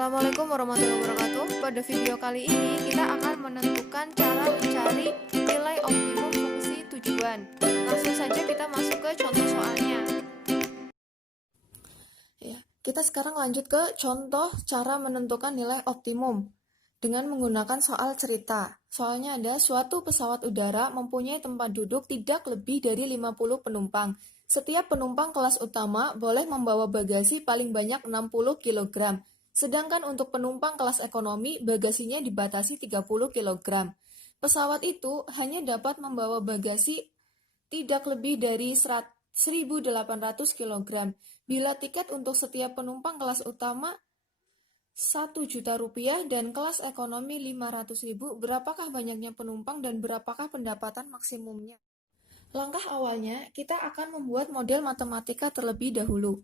Assalamualaikum warahmatullahi wabarakatuh. Pada video kali ini kita akan menentukan cara mencari nilai optimum fungsi tujuan. Langsung saja kita masuk ke contoh soalnya. Kita sekarang lanjut ke contoh cara menentukan nilai optimum dengan menggunakan soal cerita. Soalnya ada suatu pesawat udara mempunyai tempat duduk tidak lebih dari 50 penumpang. Setiap penumpang kelas utama boleh membawa bagasi paling banyak 60 kg. Sedangkan untuk penumpang kelas ekonomi, bagasinya dibatasi 30 kg. Pesawat itu hanya dapat membawa bagasi tidak lebih dari 1.800 kg. Bila tiket untuk setiap penumpang kelas utama 1 juta rupiah dan kelas ekonomi 500.000, berapakah banyaknya penumpang dan berapakah pendapatan maksimumnya? Langkah awalnya, kita akan membuat model matematika terlebih dahulu.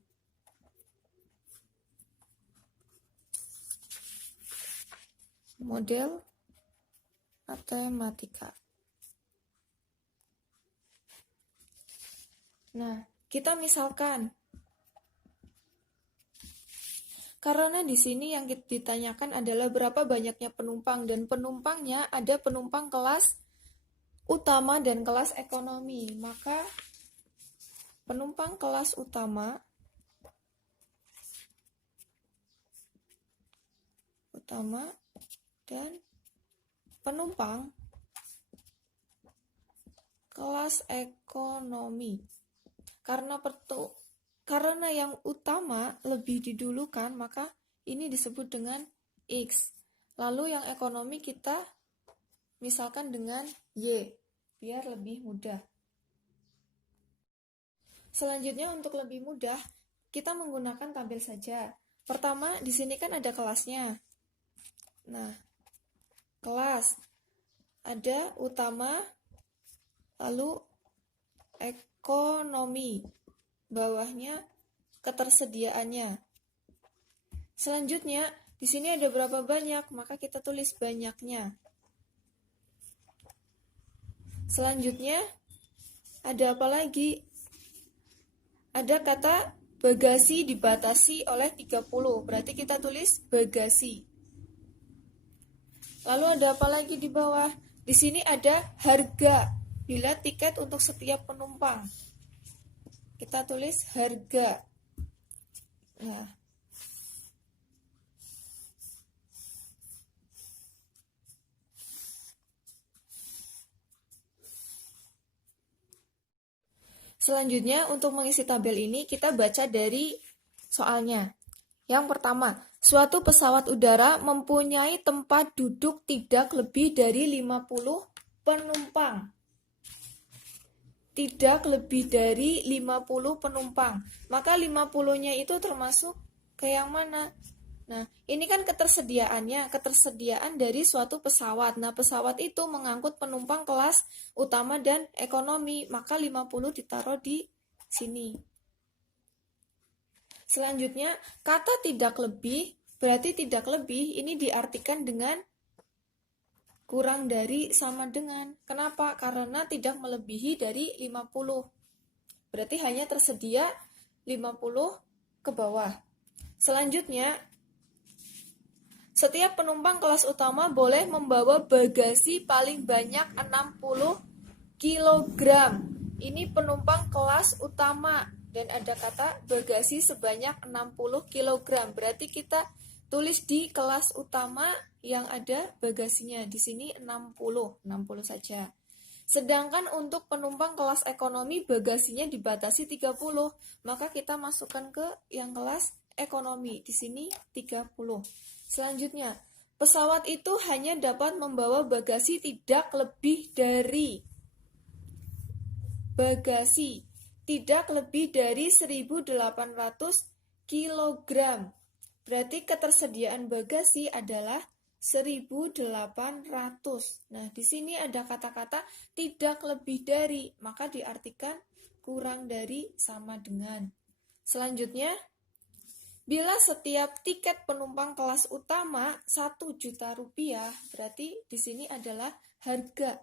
Model matematika. Nah, kita misalkan, karena di sini yang ditanyakan adalah berapa banyaknya penumpang dan penumpangnya ada penumpang kelas utama dan kelas ekonomi, maka penumpang kelas utama dan penumpang kelas ekonomi. Karena yang utama lebih didulukan, maka ini disebut dengan X. Lalu yang ekonomi kita misalkan dengan Y, biar lebih mudah. Selanjutnya untuk lebih mudah, kita menggunakan tabel saja. Pertama, di sini kan ada kelasnya. Nah, kelas ada utama, lalu ekonomi, bawahnya ketersediaannya. Selanjutnya, di sini ada berapa banyak, maka kita tulis banyaknya. Selanjutnya, ada apa lagi? Ada kata bagasi dibatasi oleh 30, berarti kita tulis bagasi. Lalu ada apa lagi di bawah? Di sini ada harga bila tiket untuk setiap penumpang. Kita tulis harga. Nah, selanjutnya untuk mengisi tabel ini kita baca dari soalnya. Yang pertama, suatu pesawat udara mempunyai tempat duduk tidak lebih dari 50 penumpang. Tidak lebih dari 50 penumpang. Maka 50-nya itu termasuk ke yang mana? Nah, ini kan ketersediaannya, ketersediaan dari suatu pesawat. Nah, pesawat itu mengangkut penumpang kelas utama dan ekonomi, maka 50 ditaruh di sini. Selanjutnya, kata tidak lebih, berarti tidak lebih ini diartikan dengan kurang dari sama dengan. Kenapa? Karena tidak melebihi dari 50. Berarti hanya tersedia 50 ke bawah. Selanjutnya, setiap penumpang kelas utama boleh membawa bagasi paling banyak 60 kg. Ini penumpang kelas utama. Dan ada kata bagasi sebanyak 60 kg. Berarti kita tulis di kelas utama yang ada bagasinya. Di sini 60 saja. Sedangkan untuk penumpang kelas ekonomi bagasinya dibatasi 30. Maka kita masukkan ke yang kelas ekonomi. Di sini 30. Selanjutnya, pesawat itu hanya dapat membawa bagasi tidak lebih dari 1.800 kg. Berarti ketersediaan bagasi adalah 1.800. Nah, di sini ada kata-kata tidak lebih dari, maka diartikan kurang dari sama dengan. Selanjutnya, bila setiap tiket penumpang kelas utama 1 juta rupiah, berarti di sini adalah harga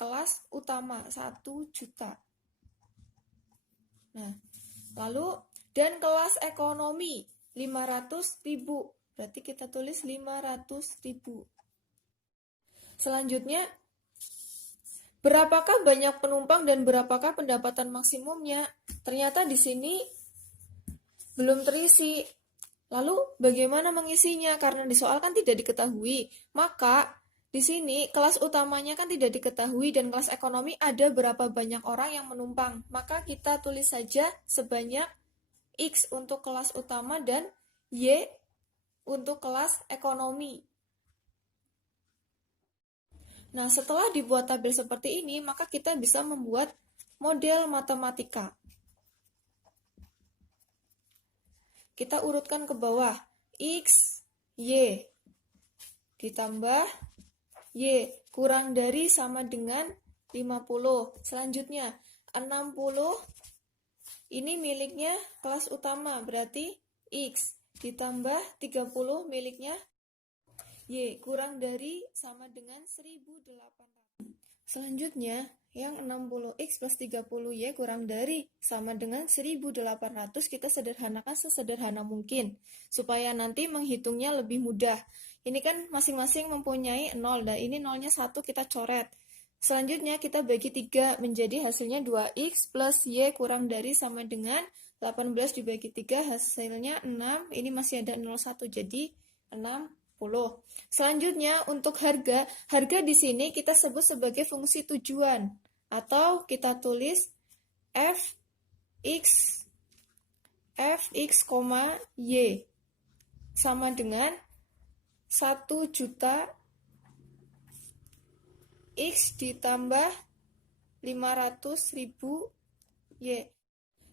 kelas utama 1 juta. Nah, lalu dan kelas ekonomi 500.000, Berarti kita tulis 500.000. Selanjutnya, berapakah banyak penumpang dan berapakah pendapatan maksimumnya? Ternyata di sini belum terisi. Lalu bagaimana mengisinya? Karena di soal kan tidak diketahui. Maka di sini kelas utamanya kan tidak diketahui dan kelas ekonomi ada berapa banyak orang yang menumpang. Maka kita tulis saja sebanyak X untuk kelas utama dan Y untuk kelas ekonomi. Nah, setelah dibuat tabel seperti ini, maka kita bisa membuat model matematika. Kita urutkan ke bawah. X, Y, ditambah Y, kurang dari sama dengan 50. Selanjutnya, 60, ini miliknya kelas utama, berarti X, ditambah 30 miliknya Y, kurang dari sama dengan 1800. Selanjutnya, yang 60X plus 30Y kurang dari sama dengan 1800 kita sederhanakan sesederhana mungkin, supaya nanti menghitungnya lebih mudah. Ini kan masing-masing mempunyai 0, dan ini 0-nya 1 kita coret. Selanjutnya kita bagi 3, menjadi hasilnya 2X plus Y kurang dari sama dengan 18 dibagi 3, hasilnya 6, ini masih ada 01, jadi 60. Selanjutnya untuk harga di sini kita sebut sebagai fungsi tujuan atau kita tulis fx, y sama dengan 1 juta X ditambah 500.000 Y.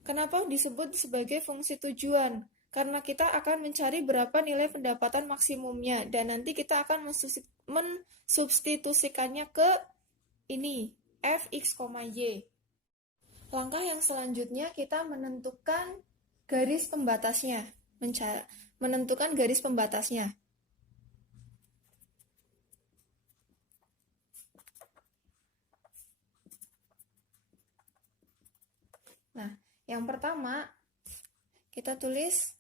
Kenapa disebut sebagai fungsi tujuan? Karena kita akan mencari berapa nilai pendapatan maksimumnya, dan nanti kita akan mensubstitusikannya ke ini, fx, y. Langkah yang selanjutnya kita menentukan garis pembatasnya. Menentukan garis pembatasnya. Nah, yang pertama kita tulis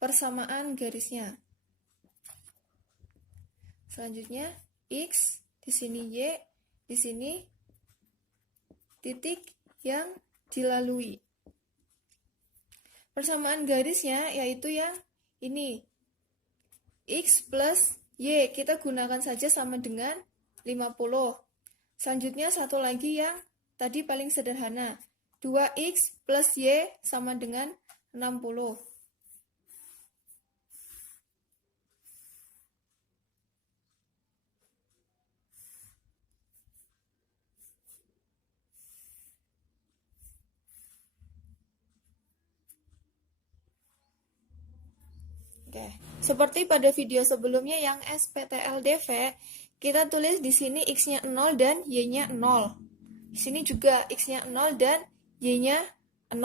persamaan garisnya. Selanjutnya X, di sini Y, di sini titik yang dilalui. Persamaan garisnya yaitu yang ini. X plus Y kita gunakan saja sama dengan 50. Selanjutnya satu lagi yang tadi paling sederhana. 2X plus Y sama dengan 60. Oke, seperti pada video sebelumnya yang SPTLDV, kita tulis di sini X-nya 0 dan Y-nya 0. Di sini juga X-nya 0 dan Y-nya 0.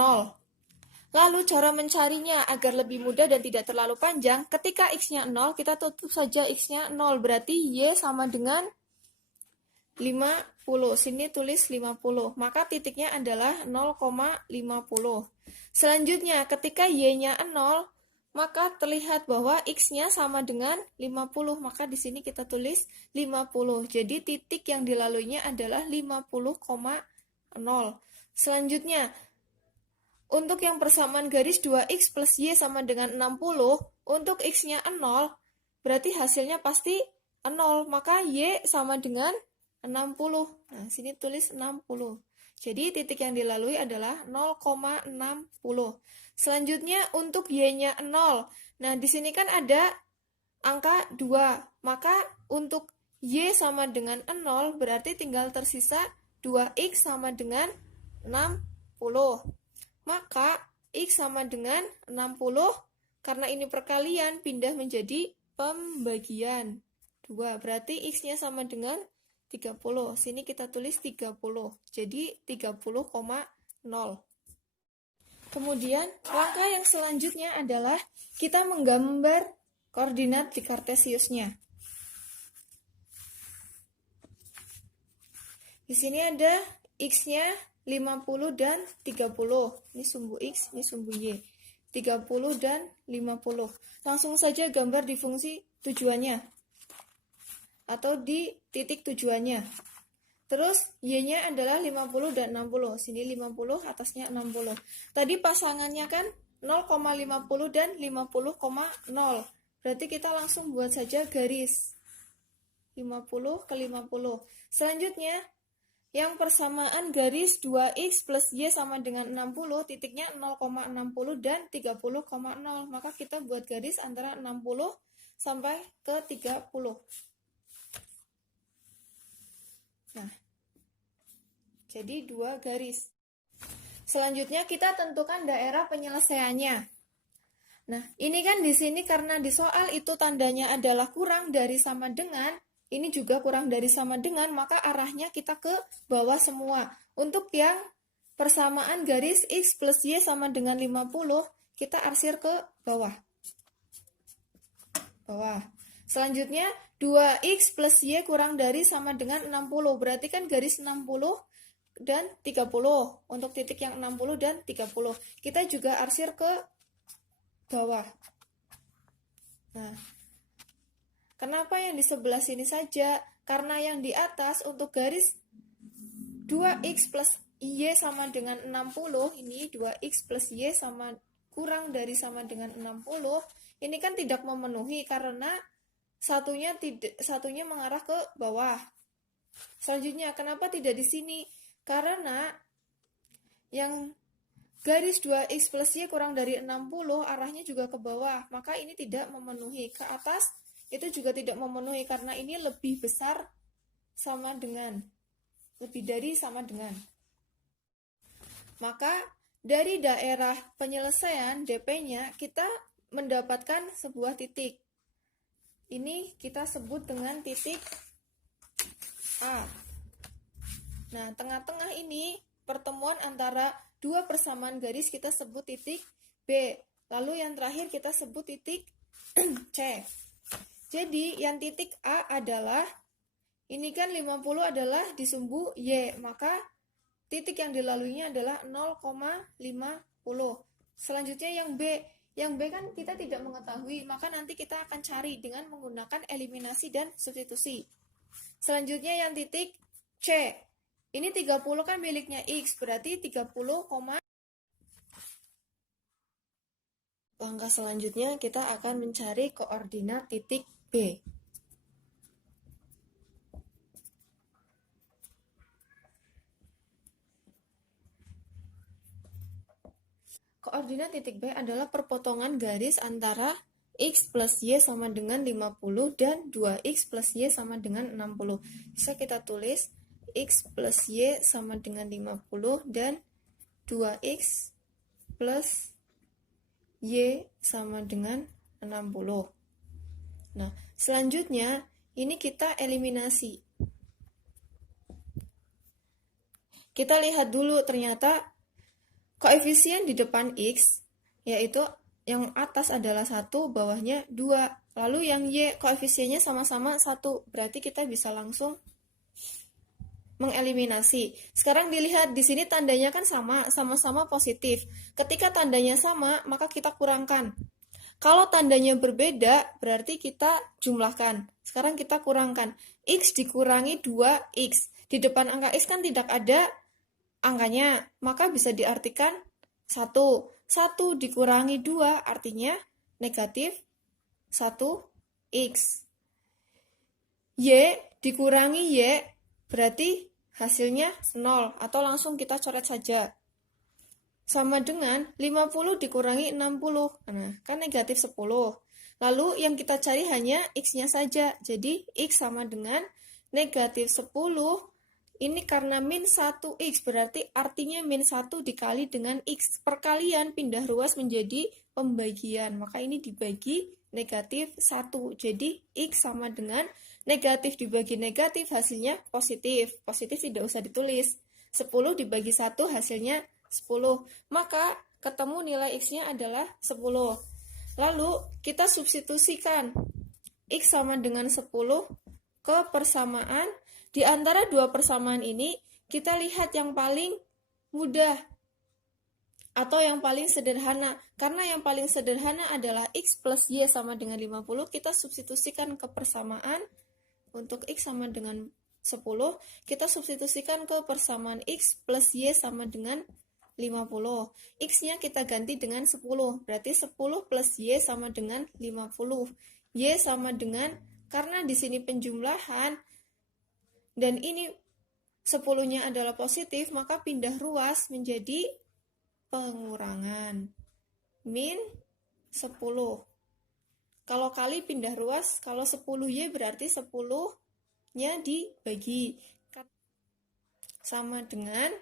Lalu cara mencarinya agar lebih mudah dan tidak terlalu panjang, ketika X-nya 0, kita tutup saja X-nya 0, berarti Y sama dengan 50. Sini tulis 50, maka titiknya adalah 0,50. Selanjutnya, ketika Y-nya 0, maka terlihat bahwa X-nya sama dengan 50, maka di sini kita tulis 50. Jadi titik yang dilaluinya adalah 50,0. Selanjutnya, untuk yang persamaan garis 2X plus Y sama dengan 60, untuk X-nya 0, berarti hasilnya pasti 0, maka Y sama dengan 60. Nah, sini tulis 60. Jadi titik yang dilalui adalah 0,60. Selanjutnya untuk Y-nya 0. Nah, di sini kan ada angka 2. Maka untuk Y sama dengan 0 berarti tinggal tersisa 2X sama dengan 60. Maka X sama dengan 60, karena ini perkalian pindah menjadi pembagian 2. Berarti X-nya sama dengan 30. Sini kita tulis 30. Jadi 30,0. Kemudian, langkah yang selanjutnya adalah kita menggambar koordinat di Kartesiusnya. Di sini ada X-nya 50 dan 30. Ini sumbu X, ini sumbu Y. 30 dan 50. Langsung saja gambar di fungsi tujuannya atau di titik tujuannya. Terus y-nya adalah 50 dan 60. Sini 50, atasnya 60. Tadi pasangannya kan 0,50 dan 50,0. Berarti kita langsung buat saja garis 50 ke 50. Selanjutnya, yang persamaan garis 2x plus y sama dengan 60, titiknya 0,60 dan 30,0. Maka kita buat garis antara 60 sampai ke 30. Nah, jadi 2 garis. Selanjutnya kita tentukan daerah penyelesaiannya. Nah, ini kan di sini karena di soal itu tandanya adalah kurang dari sama dengan, ini juga kurang dari sama dengan, maka arahnya kita ke bawah semua. Untuk yang persamaan garis x plus y sama dengan 50, kita arsir ke bawah. Selanjutnya, 2x plus y kurang dari sama dengan 60. Berarti kan garis 60 dan 30. Untuk titik yang 60 dan 30. Kita juga arsir ke bawah. Nah, kenapa yang di sebelah sini saja? Karena yang di atas untuk garis 2x plus y sama dengan 60, ini 2x plus y sama kurang dari sama dengan 60, ini kan tidak memenuhi karena satunya mengarah ke bawah. Selanjutnya, kenapa tidak di sini? Karena yang garis 2x plus y kurang dari 60 arahnya juga ke bawah, maka ini tidak memenuhi. Ke atas itu juga tidak memenuhi karena ini lebih besar sama dengan, lebih dari sama dengan. Maka dari daerah penyelesaian DP-nya kita mendapatkan sebuah titik. Ini kita sebut dengan titik A. Nah, tengah-tengah ini pertemuan antara dua persamaan garis kita sebut titik B. Lalu yang terakhir kita sebut titik C. Jadi yang titik A adalah, ini kan 50 adalah di sumbu Y, maka titik yang dilaluinya adalah 0,50. Selanjutnya yang B. Yang B kan kita tidak mengetahui, maka nanti kita akan cari dengan menggunakan eliminasi dan substitusi. Selanjutnya yang titik C. Ini 30 kan miliknya X, berarti 30, langkah selanjutnya kita akan mencari koordinat titik B. Koordinat titik B adalah perpotongan garis antara X plus Y sama dengan 50 dan 2X plus Y sama dengan 60. Bisa kita tulis X plus Y sama dengan 50 dan 2X plus Y sama dengan 60. Nah, selanjutnya ini kita eliminasi. Kita lihat dulu, ternyata koefisien di depan X, yaitu yang atas adalah 1, bawahnya 2. Lalu yang Y koefisiennya sama-sama 1, berarti kita bisa langsung mengeliminasi. Sekarang dilihat di sini tandanya kan sama-sama positif. Ketika tandanya sama, maka kita kurangkan. Kalau tandanya berbeda, berarti kita jumlahkan. Sekarang kita kurangkan. X dikurangi 2X. Di depan angka X kan tidak ada angkanya, maka bisa diartikan 1. 1 dikurangi 2 artinya negatif 1X. Y dikurangi Y berarti hasilnya 0, atau langsung kita coret saja. Sama dengan 50 dikurangi 60, nah kan negatif 10. Lalu yang kita cari hanya X-nya saja, jadi X sama dengan negatif 10. Ini karena min 1X, berarti artinya min 1 dikali dengan X. Perkalian pindah ruas menjadi pembagian, maka ini dibagi negatif 1. Jadi X sama dengan negatif dibagi negatif, hasilnya positif. Positif tidak usah ditulis. 10 dibagi 1 hasilnya 10. Maka ketemu nilai X-nya adalah 10. Lalu kita substitusikan X sama dengan 10 ke persamaan. Di antara dua persamaan ini, kita lihat yang paling mudah atau yang paling sederhana. Karena yang paling sederhana adalah X plus Y sama dengan 50, kita substitusikan ke persamaan. Untuk X sama dengan 10, kita substitusikan ke persamaan X plus Y sama dengan 50. X-nya kita ganti dengan 10, berarti 10 plus Y sama dengan 50. Y sama dengan, karena di sini penjumlahan, dan ini 10-nya adalah positif, maka pindah ruas menjadi pengurangan. Min 10. Kalau kali pindah ruas, kalau 10Y berarti 10-nya dibagi. Sama dengan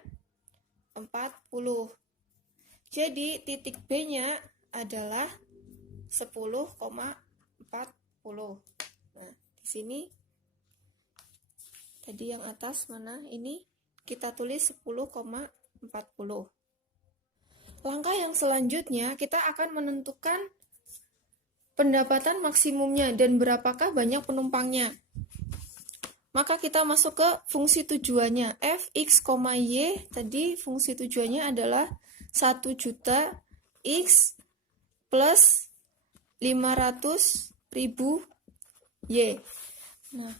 40. Jadi titik B-nya adalah 10,40. Nah, di sini tadi yang atas mana? Ini kita tulis 10,40. Langkah yang selanjutnya kita akan menentukan pendapatan maksimumnya dan berapakah banyak penumpangnya. Maka kita masuk ke fungsi tujuannya. Fx, Y, tadi fungsi tujuannya adalah 1 juta X plus 500.000 Y. Nah,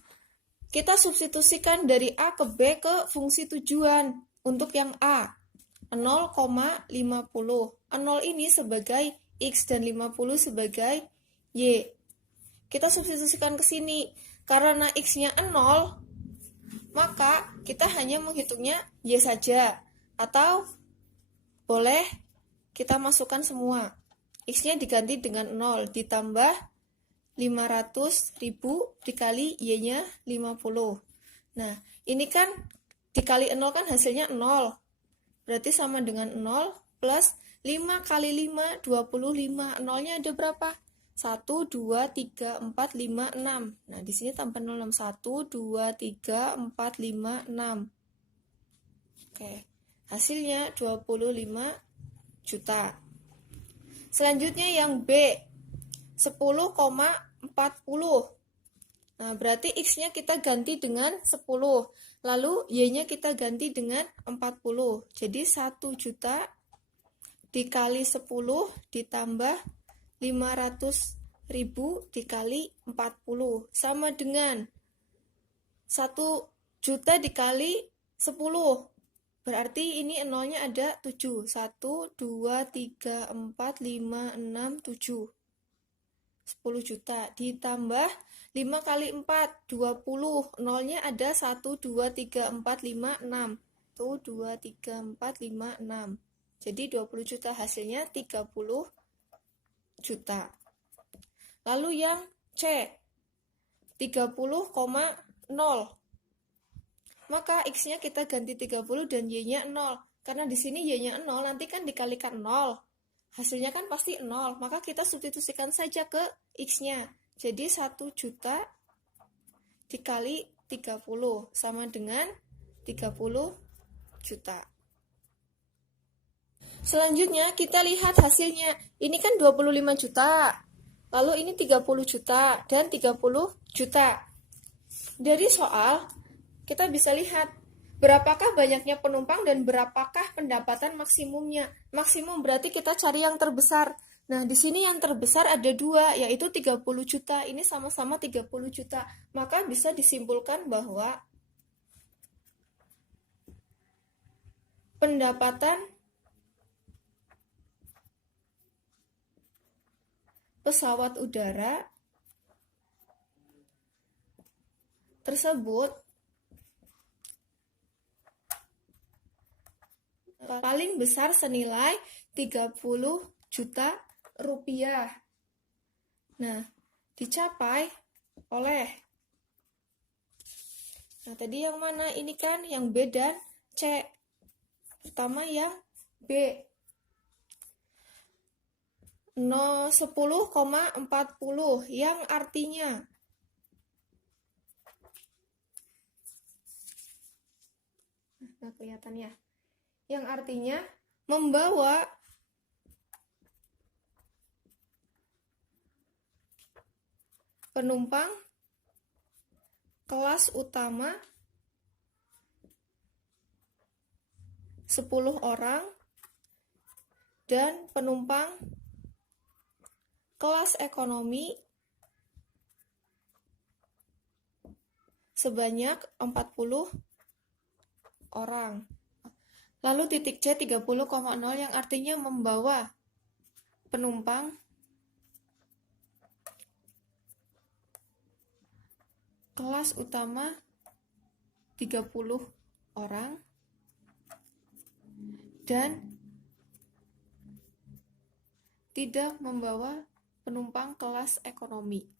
kita substitusikan dari A ke B ke fungsi tujuan. Untuk yang A, 0,50. 0 ini sebagai X dan 50 sebagai Y. Kita substitusikan ke sini. Karena X-nya 0, maka kita hanya menghitungnya Y saja. Atau boleh kita masukkan semua. X-nya diganti dengan 0, ditambah 500.000 dikali Y-nya 50. Nah, ini kan dikali 0 kan hasilnya 0. Berarti sama dengan 0 plus 5 kali 5, 25. 0-nya ada berapa? 1, 2, 3, 4, 5, 6. Nah, di sini tambah 0, 1, 2, 3, 4, 5, 6. Oke, hasilnya 25 juta. Selanjutnya yang B, 10,40. Nah, berarti X-nya kita ganti dengan 10. Lalu Y-nya kita ganti dengan 40. Jadi 1 juta dikali 10 ditambah 500.000 dikali 40. Sama dengan 1 juta dikali 10. Berarti ini nolnya ada 7. 1, 2, 3, 4, 5, 6, 7. 10 juta ditambah 5 kali 4, 20. Nolnya ada 1, 2, 3, 4, 5, 6. Tuh 2, 3, 4, 5, 6. Jadi 20 juta, hasilnya 30 juta. Lalu yang C, 30,0. Maka X-nya kita ganti 30 dan Y-nya 0. Karena di sini Y-nya 0, nanti kan dikalikan 0. Hasilnya kan pasti 0, maka kita substitusikan saja ke X-nya. Jadi 1 juta dikali 30 sama dengan 30 juta. Selanjutnya kita lihat hasilnya. Ini kan 25 juta. Lalu ini 30 juta dan 30 juta. Dari soal kita bisa lihat berapakah banyaknya penumpang dan berapakah pendapatan maksimumnya. Maksimum berarti kita cari yang terbesar. Nah, di sini yang terbesar ada 2, yaitu 30 juta. Ini sama-sama 30 juta. Maka bisa disimpulkan bahwa pendapatan pesawat udara tersebut paling besar senilai 30 juta rupiah. Nah, dicapai oleh, nah tadi yang mana? Ini kan yang B dan C. Pertama yang B, 10,40, yang artinya nggak kelihatan ya. Yang artinya membawa penumpang kelas utama 10 orang dan penumpang kelas ekonomi sebanyak 40 orang. Lalu titik C 30,0 yang artinya membawa penumpang kelas utama 30 orang dan tidak membawa penumpang kelas ekonomi.